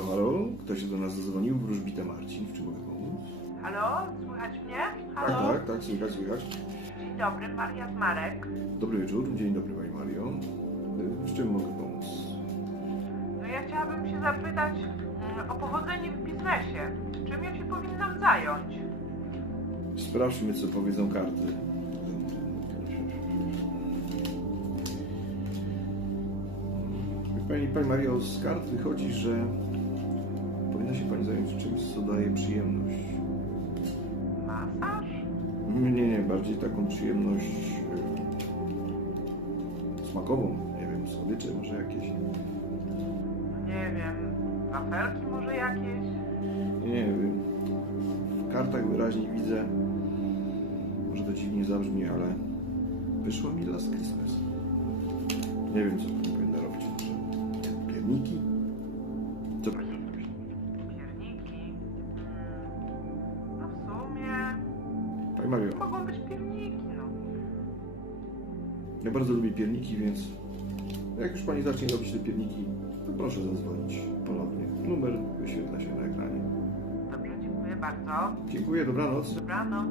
Halo, halo? Ktoś się do nas zadzwonił? Wróżbita Marcin. W czym mogę pomóc? Halo, słychać mnie? Tak, Halo? tak, tak, słychać, słychać. Dzień dobry, Maria z Marek. Dobry wieczór, dzień dobry Pani Mario. Y, W czym mogę pomóc? No ja chciałabym się zapytać mm, o powodzenie w biznesie. Czym ja się powinnam zająć? Sprawdźmy, co powiedzą karty. Pani, Pani Mario, z kart wychodzi, że zająć czymś, co daje przyjemność. Masaż? Nie, nie, bardziej taką przyjemność y, smakową. Nie wiem, słodycze może jakieś. Nie wiem, wafelki może jakieś? Nie, wiem. W kartach wyraźnie widzę, może to dziwnie zabrzmi, ale wyszło mi Last Christmas. Nie wiem, co powinna robić. Mario, mogą być pierniki, no. ja bardzo lubię pierniki, więc jak już pani zacznie robić te pierniki, to proszę zadzwonić ponownie. Numer wyświetla się na ekranie. Dobrze, dziękuję bardzo. Dziękuję, dobranoc. Dobranoc.